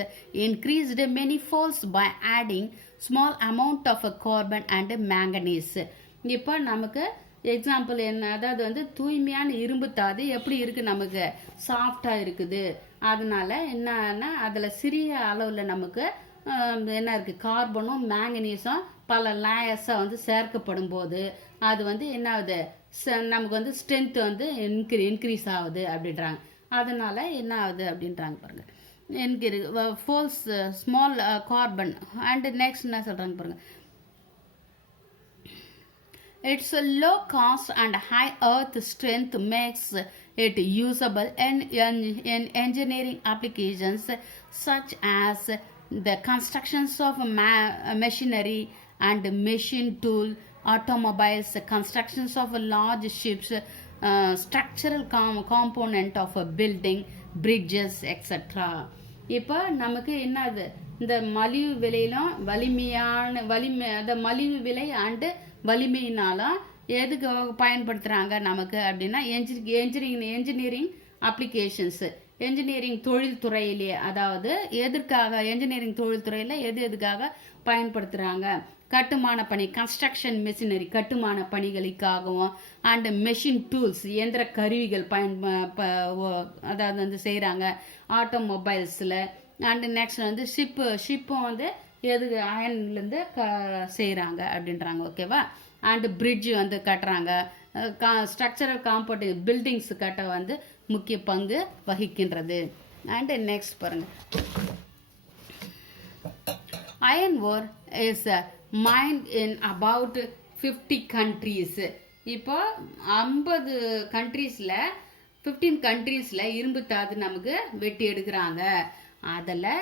increased many folds by adding small amount of carbon and manganese. இப்போ நமக்கு எக்ஸாம்பிள் என்ன, அதாவது வந்து தூய்மையான இரும்பு தாது எப்படி இருக்குது, நமக்கு சாஃப்டாக இருக்குது. அதனால என்னன்னா அதில் சிறிய அளவில் நமக்கு என்ன இருக்குது, கார்பனும் மேங்கனீஸும் பல லேயர்ஸாக வந்து சேர்க்கப்படும் போது அது வந்து என்ன ஆகுது, நமக்கு வந்து ஸ்ட்ரென்த் வந்து இன்க்ரீஸ் ஆகுது அப்படின்றாங்க. அதனால என்ன ஆகுது அப்படின்றாங்க பாருங்க. Folds small carbon and next என்ன சொல்கிறாங்க பாருங்க. Its low cost and high earth strength makes it usable in engineering applications such as the constructions of machinery and machine tool, automobiles, constructions of large ships, structural component of a building, bridges, etc. இப்போ நமக்கு என்னது, இந்த மலிவு விலையிலும் மலிவு விலை and வலிமையினாலும் எதுக்கு பயன்படுத்துகிறாங்க நமக்கு அப்படின்னா என்ஜினியரிங் அப்ளிகேஷன்ஸு, என்ஜினியரிங் தொழில்துறையிலே, அதாவது என்ஜினியரிங் தொழில்துறையில் எதுக்காக பயன்படுத்துகிறாங்க, கட்டுமான பணி, கன்ஸ்ட்ரக்ஷன் மெஷினரி கட்டுமான பணிகளுக்காகவும் அண்டு மெஷின் டூல்ஸ் இயந்திர கருவிகள் அதாவது வந்து செய்கிறாங்க ஆட்டோமொபைல்ஸில். அண்டு நெக்ஸ்ட் வந்து ஷிப்பும் வந்து எதுக்கு அயன்லேருந்து செய்கிறாங்க அப்படின்றாங்க. ஓகேவா. அண்டு பிரிட்ஜ் வந்து கட்டுறாங்க, ஸ்ட்ரக்சரல் காம்பவுண்ட் பில்டிங்ஸ் கட்ட வந்து முக்கிய பங்கு வகிக்கின்றது. அண்டு நெக்ஸ்ட் பாருங்கள். Iron ore is mined in about 50 countries. இப்போ 50 கண்ட்ரீஸில் 15 கண்ட்ரீஸில் இரும்பு தாது நமக்கு வெட்டி எடுக்கிறாங்க. அதில்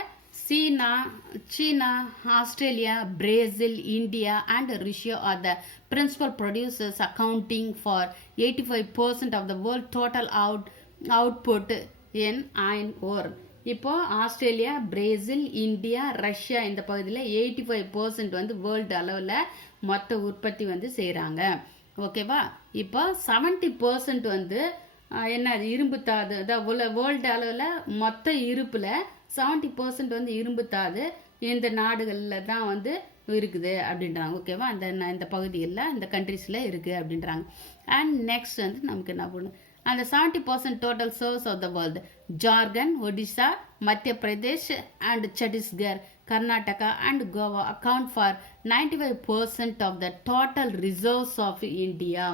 China, Australia, Brazil, India and Russia are the principal producers, accounting for 85% of the world total output in iron ore. இப்போ ஆஸ்திரேலியா, பிரேசில், இந்தியா, ரஷ்யா இந்த பகுதியில் 85% வந்து வேர்ல்டு அளவில் மொத்த உற்பத்தி வந்து செய்கிறாங்க. ஓகேவா. இப்போ 70% வந்து என்ன இரும்பு தாது, அதாவது வேர்ல்டு அளவில் மொத்த இருப்பில் 70% வந்து இரும்பு தாது, இந்த நாடுகளில் தான் வந்து இருக்குது அப்படின்றாங்க. ஓகேவா, இந்த பகுதிகளில் இந்த கண்ட்ரீஸில் இருக்குது அப்படின்றாங்க. அண்ட் நெக்ஸ்ட் வந்து நமக்கு என்ன பண்ணணும், அந்த 70% total source of the world Jharkhand, Odisha, Madhya Pradesh and Chhattisgarh, Karnataka and Goa account for 95% of the total reserves of India.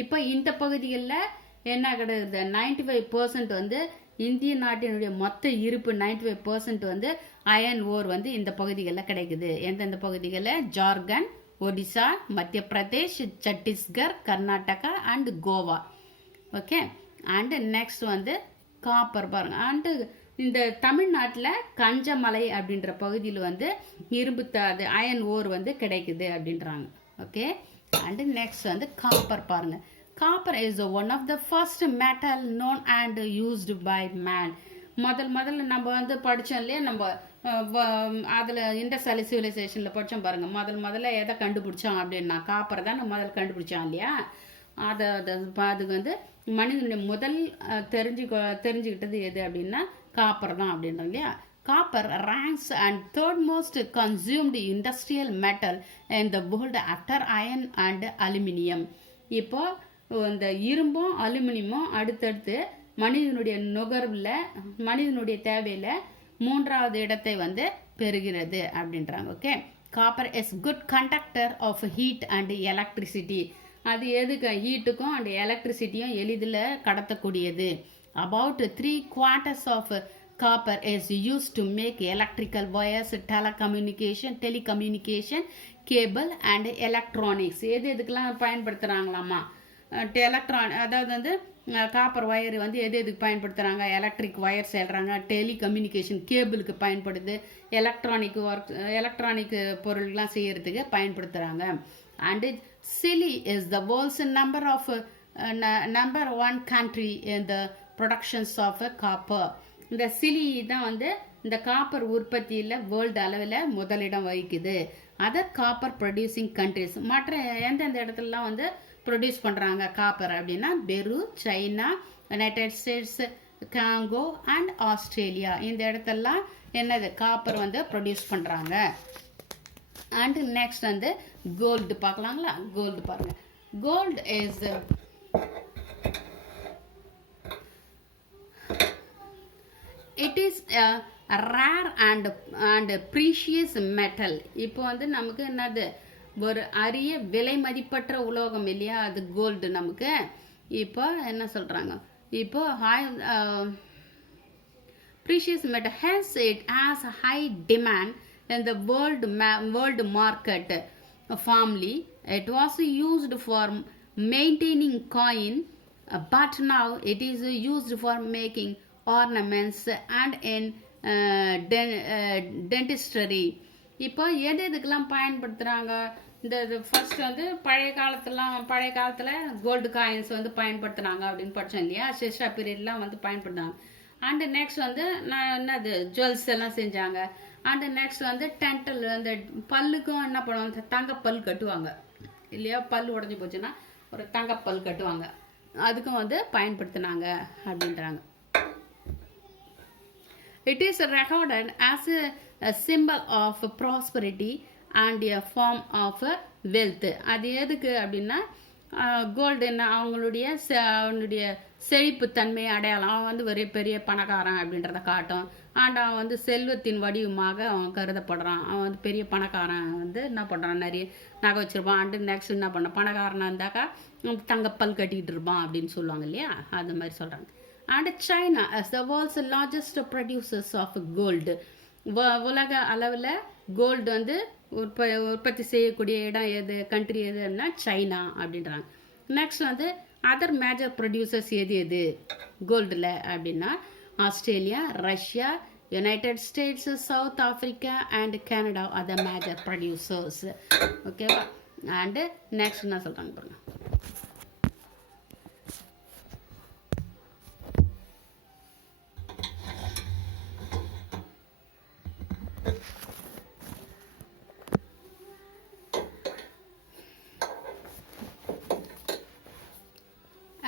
இப்போ இந்த பகுதிகளில் என்ன கிடையாது, 95% வந்து இந்திய நாட்டினுடைய மொத்த இருப்பு 95% வந்து அயன் ஓர் வந்து இந்த பகுதிகளில் கிடைக்குது. எந்தெந்த பகுதிகளில்? Jharkhand, Odisha, Madhya Pradesh, Chhattisgarh, Karnataka and Goa. Okay, and next வந்து காப்பர் பாருங்க. அண்டு இந்த தமிழ்நாட்டில் கஞ்சமலை அப்படின்ற பகுதியில் வந்து இரும்பு அது அயன் ஓர் வந்து கிடைக்குது அப்படின்றாங்க. ஓகே, அண்டு நெக்ஸ்ட் வந்து காப்பர் பாருங்க. Copper is one of the first metal known and used by man. முதல்ல நம்ம வந்து படித்தோம் இல்லையா, நம்ம அதில் இண்டஸ் வேலி சிவிலைசேஷனில் படித்தோம் பாருங்கள். முதல்ல எதை கண்டுபிடிச்சோம் அப்படின்னா காப்பர் தான் முதல்ல கண்டுபிடிச்சோம் இல்லையா. அதுக்கு வந்து மனிதனுடைய முதல் தெரிஞ்சுக்கிட்டது எது அப்படின்னா காப்பர் தான் அப்படின்றோம் இல்லையா. Copper ranks and third most consumed industrial metal in the world after iron and aluminium. இப்போ இந்த இரும்பும் அலுமினியமும் அடுத்தடுத்து மனிதனுடைய நுகர்வில், மனிதனுடைய தேவையில் 3வது இடத்தை வந்து பெறுகிறது அப்படின்றாங்க. Okay, copper is good conductor of heat and electricity. அது எதுக்கு? ஹீட்டுக்கும் அண்ட் எலக்ட்ரிசிட்டியும் எளிதில் கடத்தக்கூடியது. About 3/4 of copper is used to make electrical wires, telecommunication, cable and electronics. எதுக்கெல்லாம் பயன்படுத்துகிறாங்களாமா? அதாவது வந்து காப்பர் ஒயர் வந்து எதுக்கு பயன்படுத்துகிறாங்க? எலக்ட்ரிக் ஒயர் செய்கிறாங்க, டெலிகம்யூனிகேஷன் கேபிளுக்கு பயன்படுது, எலக்ட்ரானிக் பொருள்லாம் செய்கிறதுக்கு பயன்படுத்துகிறாங்க. And Chile is the world's number 1 country in the productions of copper. இந்த சிலி தான் வந்து இந்த காப்பர் உற்பத்தியில் வேர்ல்டு அளவில் முதலிடம் வகிக்குது. அதர் காப்பர் ப்ரொடியூசிங் கண்ட்ரிஸ், மற்ற எந்தெந்த இடத்துலலாம் வந்து ப்ரொடியூஸ் பண்ணுறாங்க காப்பர் அப்படின்னா Peru, China, United States, Congo and Australia. இந்த இடத்தெல்லாம் என்னது காப்பர் வந்து ப்ரொடியூஸ் பண்ணுறாங்க. அண்ட் நெக்ஸ்ட் வந்து கோல்டு பார்க்கலாங்களா. கோல்டு பாருங்கள். Gold is it is a rare and precious metal. இப்போ வந்து நமக்கு என்னது, ஒரு அரிய விலை மதிப்பற்ற உலோகம் இல்லையா, அது கோல்டு நமக்கு. இப்போ என்ன சொல்கிறாங்க, இப்போ precious metal hence it has a high demand in the world market. Formerly it was used for maintaining coin, but now it is used for making ornaments and in dentistry. இப்போ எதுக்கெல்லாம் பயன்படுத்துகிறாங்க? இந்த first வந்து பழைய காலத்தில் gold coins வந்து பயன்படுத்துனாங்க அப்படின்னு படித்தோம் இல்லையா. சிஸ்டா பீரியட்லாம் வந்து பயன்படுத்தாங்க. அண்டு நெக்ஸ்ட் வந்து என்னது ஜுவல்ஸ் எல்லாம் செஞ்சாங்க. அண்டு நெக்ஸ்ட் வந்து டென்டல், அந்த பல்லுக்கும் என்ன பண்ணுவாங்க, தங்கப்பல் கட்டுவாங்க இல்லையா. பல் உடஞ்சி போச்சுன்னா ஒரு தங்கப்பல் கட்டுவாங்க, அதுக்கும் வந்து பயன்படுத்தினாங்க அப்படின்றாங்க. It is recorded as a symbol of prosperity and a form of wealth. அது எதுக்கு அப்படின்னா கோல்டு என்ன, அவங்களுடைய செழிப்பு தன்மை அடையாளம். அவன் வந்து ஒரு பெரிய பணக்காரன் அப்படின்றத காட்டும். அண்ட் அவன் வந்து செல்வத்தின் வடிவமாக அவன் கருதப்படுறான். அவன் வந்து பெரிய பணக்காரன் வந்து என்ன பண்ணுறான், நிறைய நகை வச்சுருப்பான். அண்டு நெக்ஸ்ட் என்ன பண்ண, பணக்காரனாக இருந்தாக்கா தங்கப்பல் கட்டிக்கிட்டு இருப்பான் அப்படின்னு சொல்லுவாங்க இல்லையா, அது மாதிரி சொல்கிறாங்க. And China as the world's largest producers of gold. உலக அளவில் கோல்டு வந்து உற்பத்தி செய்யக்கூடிய இடம் எது, கண்ட்ரி எதுன்னா சைனா அப்படின்றாங்க. நெக்ஸ்ட் வந்து அதர் மேஜர் ப்ரொடியூசர்ஸ் எது கோல்டில் அப்படின்னா Australia, Russia, United states, south Africa and Canada other major producers. ஓகேவா. அண்டு நெக்ஸ்ட் என்ன சொல்கிறாங்க பாருங்க.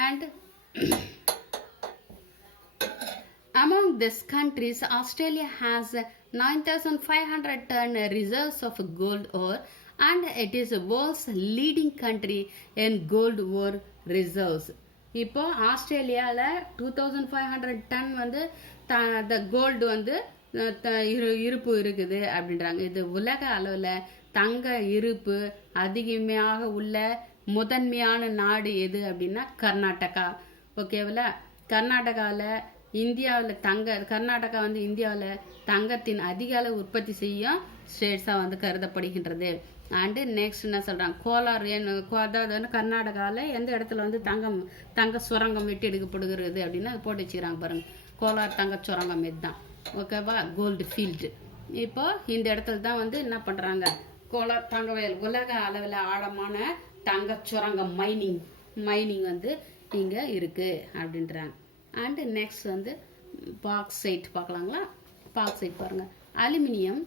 And among these countries, Australia has 9,500 ton reserves of gold ore, and it is the world's leading country in gold ore reserves. இப்போ ஆஸ்திரேலியாவில் 2,500 ton வந்து த gold வந்து இருப்பு இருக்குது அப்படின்றாங்க. இது உலக அளவில் தங்க இருப்பு அதிகமாக உள்ள முதன்மையான நாடு எது அப்படின்னா கர்நாடகா. ஓகேவா? கர்நாடகாவில் இந்தியாவில் கர்நாடகா வந்து இந்தியாவில் தங்கத்தின் அதிக அளவு உற்பத்தி செய்யும் ஸ்டேட்ஸாக வந்து கருதப்படுகின்றது. அண்டு நெக்ஸ்ட் என்ன சொல்கிறாங்க, கோலார் அதாவது வந்து கர்நாடகாவில் எந்த இடத்துல வந்து தங்க சுரங்கம் வெட்டி எடுக்கப்படுகிறது அப்படின்னு அது போட்டு வச்சுக்கிறாங்க பாருங்கள். கோலார் தங்க சுரங்கம் இதுதான். ஓகேவா? Gold field. இப்போ இந்த இடத்துல தான் வந்து என்ன பண்ணுறாங்க, கோலார் தங்கவயல் உலக அளவில் ஆழமான தங்க சுரங்கம் மைனிங் வந்து இங்கே இருக்குது அப்படின்றாங்க. அண்டு நெக்ஸ்ட் வந்து பாக்சைட் பார்க்கலாங்களா. பாக்சைட் பாருங்கள். Aluminium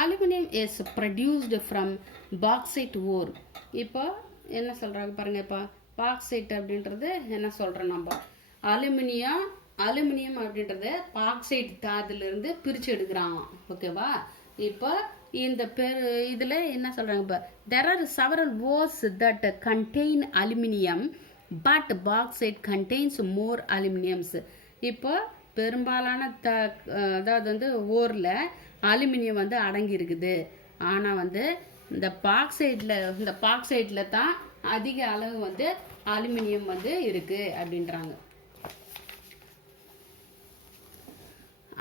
Aluminum is produced from bauxite ore. இப்போ என்ன சொல்கிறாங்க பாருங்கள். இப்போ பாக்சைட் அப்படின்றது என்ன சொல்கிறோம் நம்ம, அலுமினியம் அப்படின்றது பாக்சைட் தாதுலேருந்து பிரித்து எடுக்கிறாங்க. ஓகேவா? இப்போ இந்த இதில் என்ன சொல்கிறாங்க, இப்போ there are several ores that contain aluminum but bauxite contains more aluminums. இப்போ பெரும்பாலான அதாவது வந்து ஓரில் அலுமினியம் வந்து அடங்கி இருக்குது. ஆனால் வந்து இந்த பாக்சைட்டில் தான் அதிக அளவு வந்து அலுமினியம் வந்து இருக்குது அப்படின்றாங்க.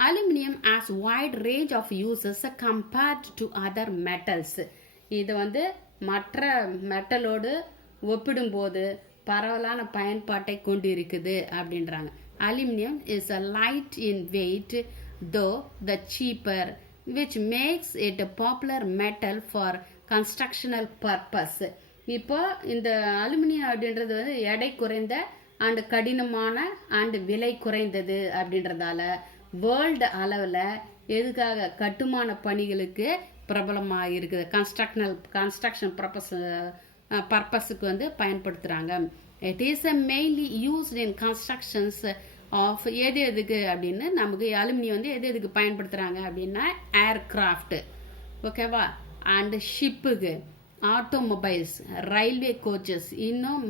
Aluminum has wide range of uses compared to other metals. இது வந்து மற்ற மெட்டலோடு ஒப்பிடும்போது பரவலான பயன்பாட்டை கொண்டு இருக்குது அப்படின்றாங்க. Aluminum is a light in weight, though the cheaper, which makes it a popular metal for constructional purpose. இப்போ இந்த அலுமினியம் அப்படின்றது வந்து எடை குறைந்த அண்ட் கடினமான அண்ட் விலை குறைந்தது அப்படின்றதால வேர்ல்டு அளவில் எதுக்காக கட்டுமான பணிகளுக்கு பிரபலமாக இருக்குது. கன்ஸ்ட்ரக்ஷன் பர்பஸுக்கு வந்து பயன்படுத்துகிறாங்க. It is mainly used in constructions of எதுக்கு அப்படின்னு நமக்கு அலுமினியம் வந்து எதுக்கு பயன்படுத்துகிறாங்க அப்படின்னா ஏர்கிராஃப்ட். ஓகேவா? அண்டு ஷிப்புக்கு, ஆட்டோமொபைல்ஸ், ரயில்வே கோச்சஸ், இன்னும்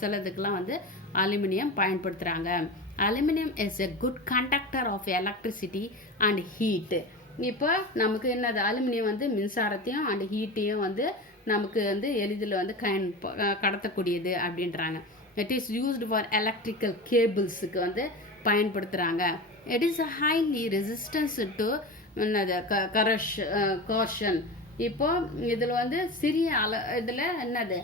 சிலதுக்கெலாம் வந்து அலுமினியம் பயன்படுத்துகிறாங்க. Aluminium is a good conductor of electricity and heat. இப்போ நமக்கு என்னது, அலுமினியம் வந்து மின்சாரத்தையும் அண்ட் ஹீட்டையும் வந்து நமக்கு வந்து எளிதில் வந்து கடத்தக்கூடியது அப்படின்றாங்க. It is used for electrical கேபிள்ஸுக்கு வந்து பயன்படுத்துகிறாங்க. It is highly resistance to என்னது கார்ஷன். இப்போ இதில் வந்து சிறிய இதில் என்னது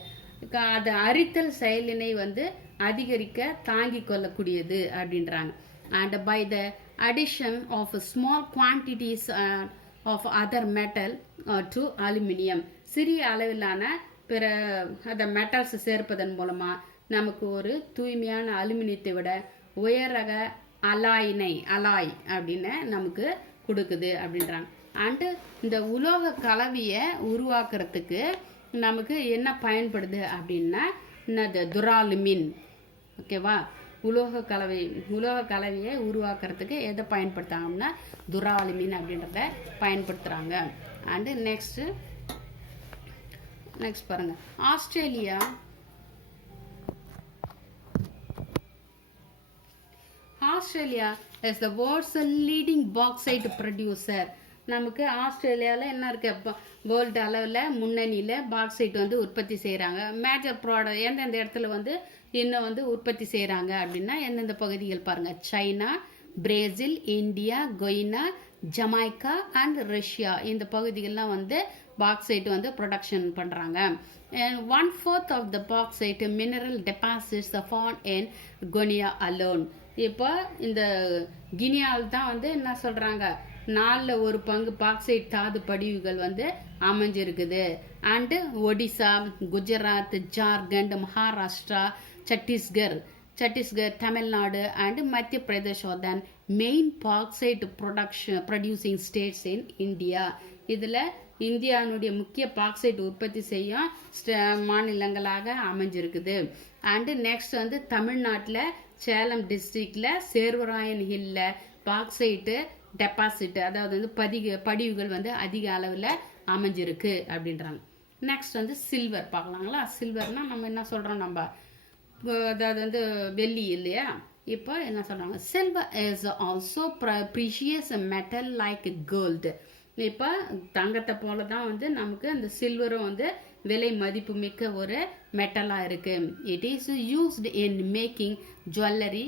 அது அரித்தல் செயலினை வந்து அதிகரிக்க தாங்கி கொள்ளக்கூடியது அப்படின்றாங்க. And by the addition of small quantities of other metal to aluminium, சிறிய அளவிலான பிற அந்த மெட்டல்ஸ் சேர்ப்பதன் மூலமாக நமக்கு ஒரு தூய்மையான அலுமினியத்தை விட உயர் ரக அலாய் அப்படின்னு நமக்கு கொடுக்குது அப்படின்றாங்க. அண்டு இந்த உலோக கலவையை உருவாக்குறதுக்கு நமக்கு என்ன பயன்படுது அப்படின்னா என்னது, துராலுமின். ஓகேவா? உலோக கலவையை உருவாக்குறதுக்கு எதை பயன்படுத்தாங்கன்னா துராலுமின் அப்படின்றத பயன்படுத்துகிறாங்க. அண்டு நெக்ஸ்ட் பாருங்க. Australia is the world's leading bauxite producer. நமக்கு ஆஸ்திரேலியாவில் என்ன இருக்குது, வேர்ல்டு அளவில் முன்னணியில் பாக்சைட் வந்து உற்பத்தி செய்கிறாங்க. மேஜர் ப்ராடக்ட் எந்தெந்த இடத்துல வந்து இன்னும் வந்து உற்பத்தி செய்கிறாங்க அப்படின்னா எந்தெந்த பகுதிகள் பாருங்கள். China, Brazil, India, Koyna, Jamaica and Russia. இந்த பகுதிகள்லாம் வந்து பாக்சைட் வந்து ப்ரொடக்ஷன் பண்ணுறாங்க. And 1/4 of the bauxite mineral deposits are found in Guinea alone. இப்போ இந்த கினியாவில் தான் வந்து என்ன சொல்கிறாங்க, 4/1 பாக்சைட் தாது படிவுகள் வந்து அமைஞ்சிருக்குது. And Odisha, Gujarat, Jharkhand, Maharashtra, Chhattisgarh Chhattisgarh, Tamil Nadu, and Madhya Pradesh are the main bauxite producing states in India. இதில் இந்தியாவுடைய முக்கிய பாக்சைட் உற்பத்தி செய்யும் மாநிலங்களாக அமைஞ்சிருக்குது. அண்டு நெக்ஸ்ட் வந்து தமிழ்நாட்டில் சேலம் டிஸ்ட்ரிக்டில் சேர்வராயன் ஹில்லில் பாக்சைட்டு டெபாசிட், அதாவது வந்து படிவுகள் வந்து அதிக அளவில் அமைஞ்சிருக்கு அப்படின்றாங்க. நெக்ஸ்ட் வந்து சில்வர் பார்க்கலாங்களா. சில்வர்னா நம்ம என்ன சொல்கிறோம், நம்ம அதாவது வந்து வெள்ளி இல்லையா. இப்போ என்ன சொல்கிறாங்க, silver is also precious metal like gold. இப்போ தங்கத்தை போல தான் வந்து நமக்கு அந்த சில்வரும் வந்து விலை மதிப்பு மிக்க ஒரு மெட்டலாக இருக்குது. It is used in making jewellery,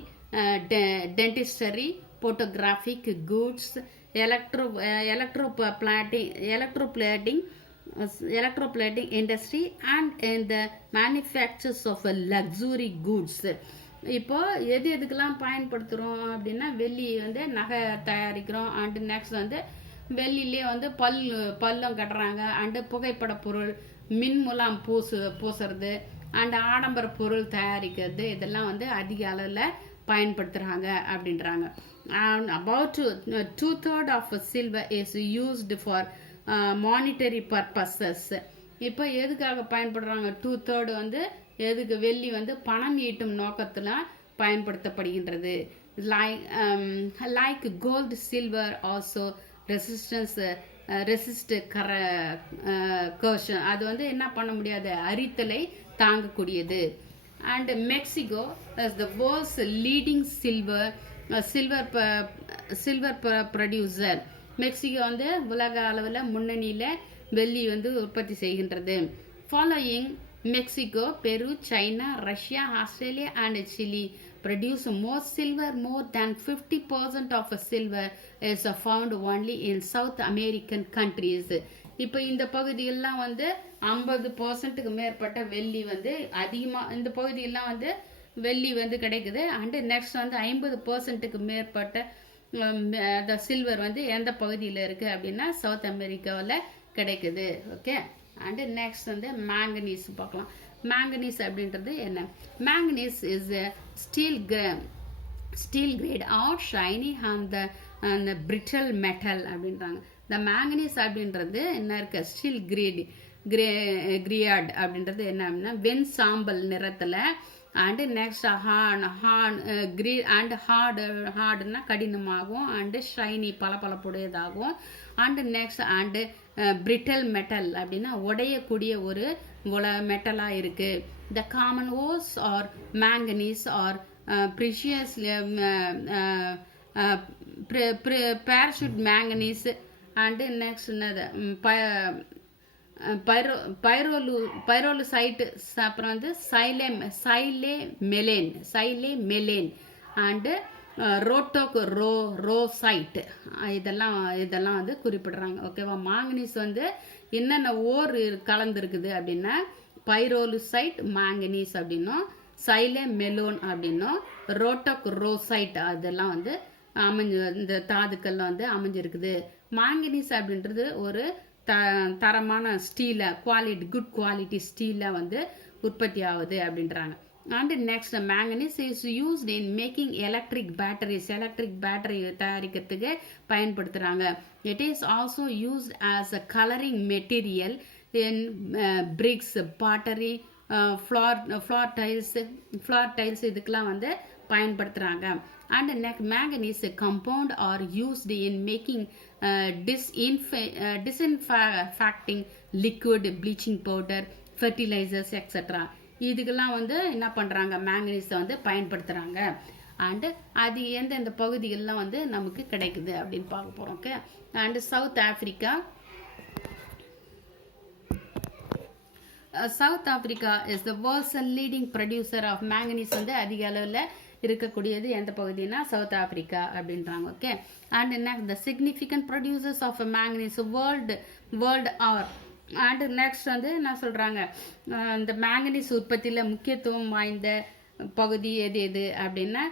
dentistry, photographic goods, electroplating industry, and in the manufactures of luxury goods. இப்போ எதுக்கெல்லாம் பயன்படுத்துகிறோம் அப்படின்னா, வெள்ளி வந்து நகை தயாரிக்கிறோம். அண்டு நெக்ஸ்ட் வந்து வெள்ளிலே வந்து பல்லம் கட்டுறாங்க. அண்டு புகைப்பட பொருள், மின்முலாம் பூசுறது, அண்டு ஆடம்பர பொருள் தயாரிக்கிறது, இதெல்லாம் வந்து அதிக அளவில் பயன்படுத்துகிறாங்க அப்படின்றாங்க. And about 2/3 of silver is used for monetary purposes. இப்போ எதுக்காக பயன்படுறாங்க, 2/3 வந்து எதுக்கு, வெள்ளி வந்து பணம் ஈட்டும் நோக்கத்தில் பயன்படுத்தப்படுகின்றது. Like gold, silver also resist corrosion. அது வந்து என்ன பண்ண முடியாது, அரித்தலை தாங்கக்கூடியது. And Mexico is the world's leading silver producer. Mexico வந்து உலக அளவில் முன்னணியில் வெள்ளி வந்து உற்பத்தி செய்கின்றது. Following Mexico, Peru, China, Russia, Australia and Chile produce more silver. More than 50% of silver is found only in South American countries. இப்போ இந்த பகுதியெல்லாம் வந்து 50%க்கு மேற்பட்ட வெள்ளி வந்து அதிகமாக இந்த பகுதியெல்லாம் வந்து வெள்ளி வந்து கிடைக்குது. அண்டு நெக்ஸ்ட் வந்து 50%க்கு மேற்பட்ட சில்வர் வந்து எந்த பகுதியில் இருக்குது அப்படின்னா சவுத் அமெரிக்காவில் கிடைக்குது. ஓகே. அண்டு நெக்ஸ்ட் வந்து மேங்கனீஸ் பார்க்கலாம். மேங்கனீஸ் அப்படின்றது என்ன, manganese is steel great or shiny அந்த பிரிட்டல் மெட்டல் அப்படின்றாங்க. இந்த மேங்கனீஸ் அப்படின்றது என்ன இருக்கு, ஸ்டீல் கிரியாட் அப்படின்றது என்ன அப்படின்னா வெண் சாம்பல் நிறத்தில், அண்டு நெக்ஸ்ட் ஹார்டுன்னா கடினமாகும், அண்டு ஷைனி பளபளப்புடையதாகும், and next and brittle metal அப்படின்னா உடையக்கூடிய ஒரு மெட்டலாக இருக்குது. The common ores are manganese are precious parachute manganese, and next என்னது பைரோலுசைட்டு, அப்புறம் வந்து சைலே மெலேன் அண்டு ரோசைட், இதெல்லாம் வந்து குறிப்பிடுறாங்க. ஓகேவா. மாங்கனீஸ் வந்து என்னென்ன ஓர் கலந்துருக்குது அப்படின்னா பைரோலுசைட் மேங்கனீஸ் அப்படின்னும், சைலே மெலோன் அப்படின்னும், ரோசைட் அதெல்லாம் வந்து இந்த தாதுக்கள்லாம் வந்து அமைஞ்சிருக்குது. மாங்கனீஸ் அப்படின்றது ஒரு தரமான ஸ்டீலை குட் குவாலிட்டி ஸ்டீலை வந்து உற்பத்தி ஆகுது அப்படின்றாங்க. And next manganese is used in making electric battery தயாரிக்கிறதுக்கு பயன்படுத்துகிறாங்க. It is also used as a colouring material in bricks, pottery, floor tiles இதுக்கெல்லாம் வந்து பயன்படுத்துகிறாங்க. And manganese compound are used in making disinfecting liquid, bleaching powder, fertilizers etc. இதுக்கெல்லாம் வந்து என்ன பண்ணுறாங்க, மேங்கனீஸை வந்து பயன்படுத்துகிறாங்க. அண்டு அது எந்தெந்த பகுதிகளெலாம் வந்து நமக்கு கிடைக்குது அப்படின்னு பார்க்க போகிறோம். Okay. And South Africa is the world's leading producer of manganese. வந்து அதிக அளவில் இருக்கக்கூடியது எந்த பகுதினா சவுத் ஆப்பிரிக்கா அப்படின்றாங்க. Okay. And next the significant producers of manganese world are. And next வந்து என்ன சொல்கிறாங்க, இந்த மேங்கனீஸ் உற்பத்தியில் முக்கியத்துவம் வாய்ந்த பகுதி எது அப்படின்னா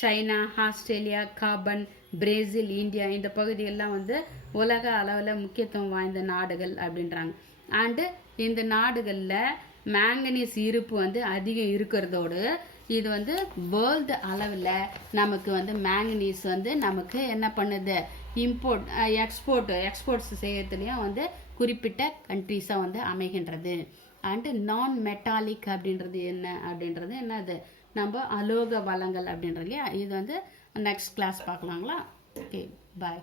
China, Australia, carbon, Brazil, India, இந்த பகுதியெல்லாம் வந்து உலக அளவில் முக்கியத்துவம் வாய்ந்த நாடுகள் அப்படின்றாங்க. அண்டு இந்த நாடுகளில் மேங்கனீஸ் இருப்பு வந்து அதிகம் இருக்கிறதோடு இது வந்து வேர்ல்டு அளவில் நமக்கு வந்து மேங்கனீஸ் வந்து நமக்கு என்ன பண்ணுது, இம்போர்ட் எக்ஸ்போர்ட்ஸ் செய்யறதுலையும் வந்து குறிப்பிட்ட கண்ட்ரீஸாக வந்து அமைகின்றது. அண்டு நான் மெட்டாலிக் அப்படின்றது என்னது, நம்ம அலோக வளங்கள் அப்படின்றது இல்லையா. இது வந்து நெக்ஸ்ட் கிளாஸ் பார்க்கலாங்களா. ஓகே, பாய்.